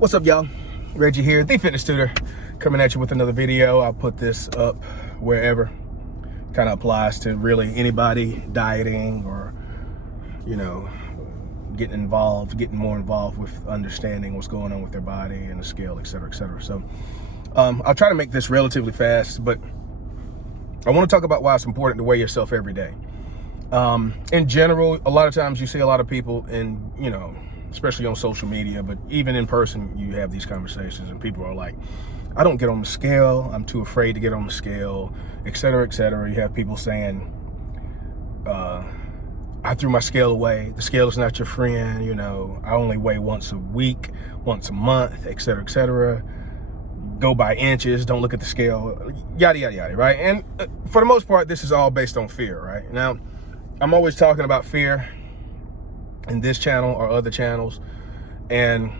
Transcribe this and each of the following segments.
What's up, y'all? Reggie here, the fitness tutor, coming at you with another video. I'll put this up wherever. Kind of applies to really anybody dieting or, you know, getting more involved with understanding what's going on with their body and the scale, et cetera, et cetera. So I'll try to make this relatively fast, but I want to talk about why it's important to weigh yourself every day. In general, a lot of times you see a lot of people in, you know, especially on social media, but even in person, you have these conversations and people are like, I don't get on the scale. I'm too afraid to get on the scale, et cetera, et cetera. You have people saying, I threw my scale away. The scale is not your friend. You know, I only weigh once a week, once a month, et cetera, et cetera. Go by inches. Don't look at the scale, yada, yada, yada, right? And for the most part, this is all based on fear, right? Now, I'm always talking about fear in this channel or other channels, and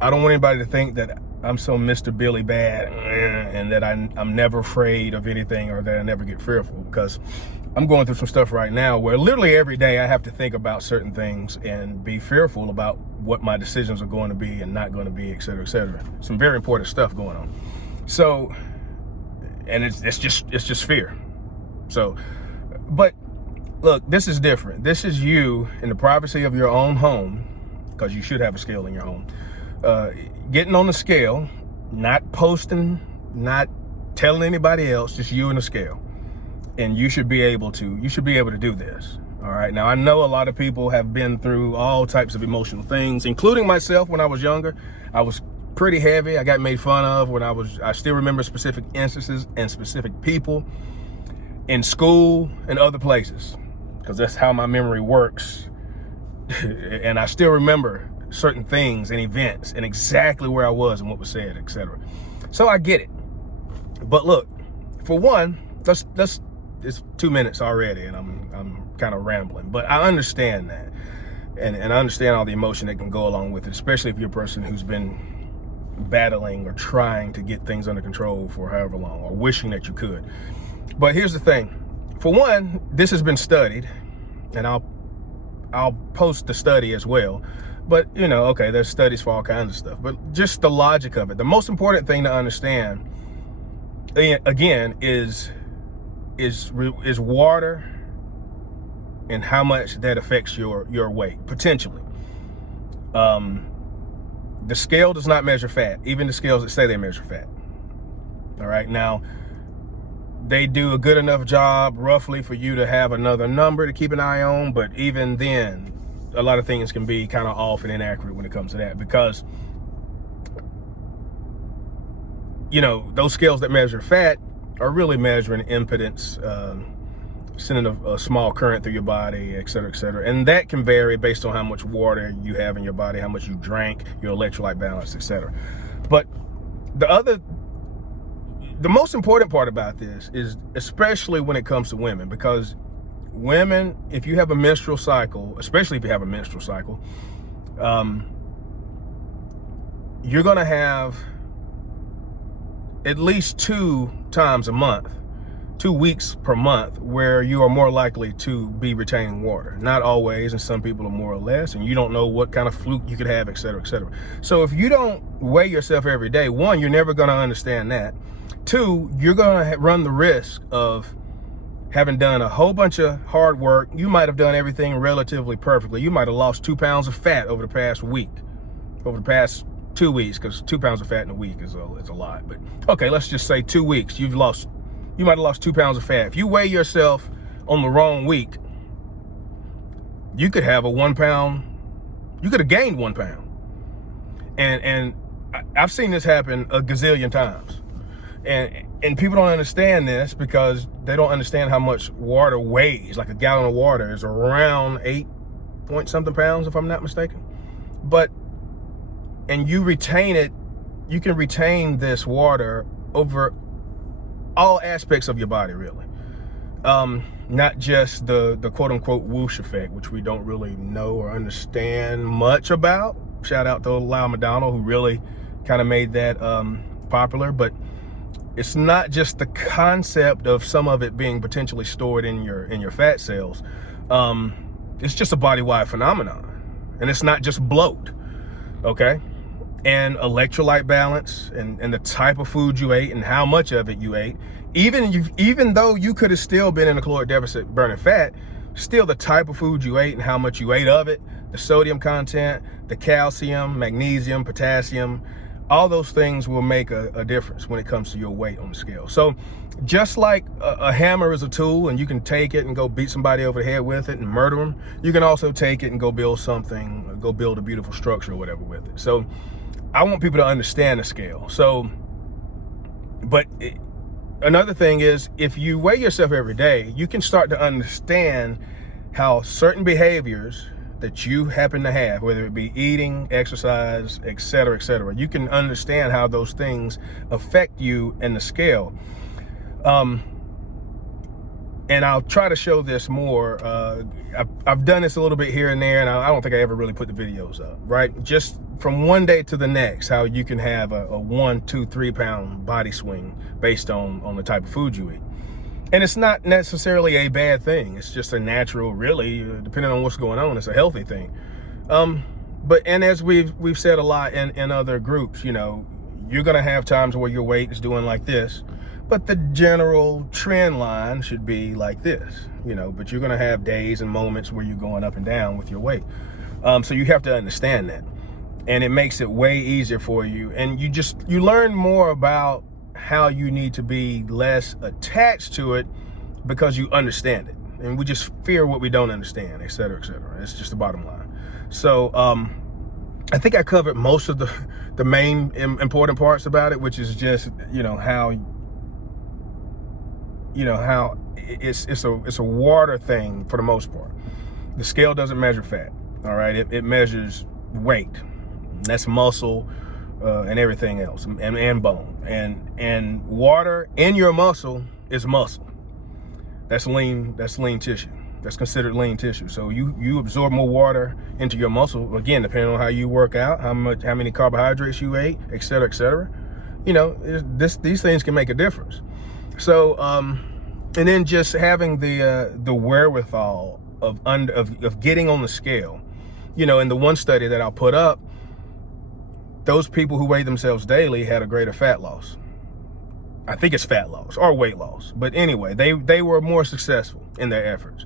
I don't want anybody to think that I'm some Mr. Billy Bad and that I'm never afraid of anything or that I never get fearful, because I'm going through some stuff right now where literally every day I have to think about certain things and be fearful about what my decisions are going to be and not going to be, et cetera, et cetera. Some very important stuff going on. So, and it's just fear. So, but look, this is different. This is you in the privacy of your own home, because you should have a scale in your home, getting on the scale, not posting, not telling anybody else, just you and the scale. And you should be able to do this. All right. Now, I know a lot of people have been through all types of emotional things, including myself when I was younger. I was pretty heavy. I got made fun of when I still remember specific instances and specific people in school and other places, because that's how my memory works. And I still remember certain things and events and exactly where I was and what was said, etc. So I get it. But look, for one, it's 2 minutes already and I'm kind of rambling, but I understand that. And I understand all the emotion that can go along with it, especially if you're a person who's been battling or trying to get things under control for however long, or wishing that you could. But here's the thing. For one, this has been studied, and I'll post the study as well. But, you know, okay, there's studies for all kinds of stuff. But just the logic of it. The most important thing to understand, again, is water and how much that affects your weight, potentially. The scale does not measure fat, even the scales that say they measure fat. All right, now, they do a good enough job roughly for you to have another number to keep an eye on, but even then, a lot of things can be kind of off and inaccurate when it comes to that, because, you know, those scales that measure fat are really measuring impedance, sending a small current through your body, et cetera, et cetera. And that can vary based on how much water you have in your body, how much you drank, your electrolyte balance, et cetera. But the most important part about this is, especially when it comes to women, because women, if you have a menstrual cycle, especially if you have a menstrual cycle, you're going to have at least 2 times a month, 2 weeks per month, where you are more likely to be retaining water. Not always, and some people are more or less, and you don't know what kind of fluke you could have, et cetera, et cetera. So if you don't weigh yourself every day, one, you're never going to understand that. 2, you're going to run the risk of having done a whole bunch of hard work. You might have done everything relatively perfectly. You might have lost 2 pounds of fat over the past week, over the past 2 weeks, because 2 pounds of fat in a week is a lot. But okay, let's just say 2 weeks. You might have lost 2 pounds of fat. If you weigh yourself on the wrong week, you could have you could have gained 1 pound. And I've seen this happen a gazillion times. And people don't understand this because they don't understand how much water weighs. Like a gallon of water is around 8 point something pounds, if I'm not mistaken. And you retain it, you can retain this water over all aspects of your body, really. Not just the quote unquote whoosh effect, which we don't really know or understand much about. Shout out to Lyle McDonald, who really kind of made that popular. But it's not just the concept of some of it being potentially stored in your fat cells. It's just a body-wide phenomenon, and it's not just bloat. Okay, and electrolyte balance and the type of food you ate and how much of it you ate. Even though you could have still been in a caloric deficit burning fat, still the type of food you ate and how much you ate of it, the sodium content, the calcium, magnesium, potassium, all those things will make a difference when it comes to your weight on the scale. So just like a hammer is a tool and you can take it and go beat somebody over the head with it and murder them, you can also take it and go build something, go build a beautiful structure or whatever with it. So I want people to understand the scale. So, another thing is, if you weigh yourself every day, you can start to understand how certain behaviors that you happen to have, whether it be eating, exercise, etc., you can understand how those things affect you and the scale. And I'll try to show this more. I've done this a little bit here and there, and I don't think I ever really put the videos up, right? Just from one day to the next, how you can have a 1, 2, 3 pound body swing based on the type of food you eat. And it's not necessarily a bad thing. It's just a natural, really, depending on what's going on, it's a healthy thing. And as we've said a lot in other groups, you know, you're gonna have times where your weight is doing like this, but the general trend line should be like this, you know, but you're gonna have days and moments where you're going up and down with your weight. So you have to understand that. And it makes it way easier for you. And you learn more about how you need to be less attached to it because you understand it. And we just fear what we don't understand, etc. It's just the bottom line. So I think I covered most of the main important parts about it, which is just, how it's a water thing for the most part. The scale doesn't measure fat, all right? It measures weight. That's muscle and everything else, and bone. And water in your muscle is muscle. That's lean tissue. That's considered lean tissue. So you absorb more water into your muscle, again, depending on how you work out, how many carbohydrates you ate, etc. These things can make a difference. So and then just having the wherewithal of getting on the scale. In the one study that I'll put up, those people who weighed themselves daily had a greater fat loss. I think it's fat loss or weight loss. But anyway, they were more successful in their efforts.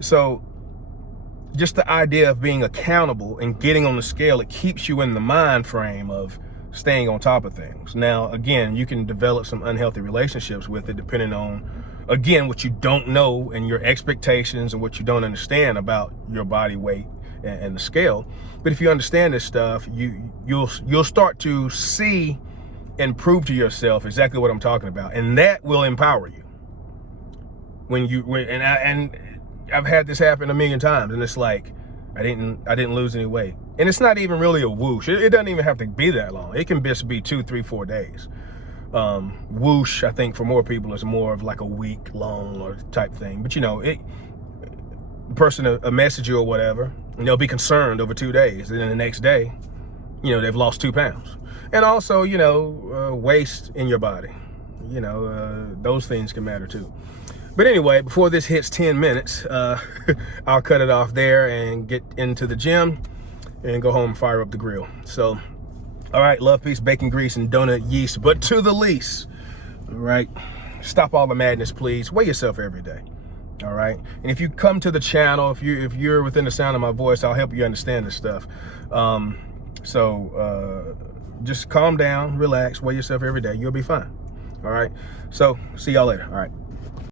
So just the idea of being accountable and getting on the scale, it keeps you in the mind frame of staying on top of things. Now, again, you can develop some unhealthy relationships with it depending on, again, what you don't know and your expectations and what you don't understand about your body weight and the scale. But if you understand this stuff, you'll start to see and prove to yourself exactly what I'm talking about, and that will empower you. And I've had this happen a million times, and it's like I didn't lose any weight, and it's not even really a whoosh. It doesn't even have to be that long. It can just be 2, 3, 4 days. Whoosh, I think for more people is more of like a week long or type thing. But the person a message you or whatever, and they'll be concerned over 2 days, and then the next day, they've lost 2 pounds. And also, waste in your body, those things can matter too. But anyway, before this hits 10 minutes, I'll cut it off there and get into the gym and go home and fire up the grill. So, all right, love, peace, bacon grease, and donut yeast, but to the least, all right? Stop all the madness, please. Weigh yourself every day, all right? And if you come to the channel, if you're within the sound of my voice, I'll help you understand this stuff. Just calm down, relax, weigh yourself every day. You'll be fine, all right? So, see y'all later, all right?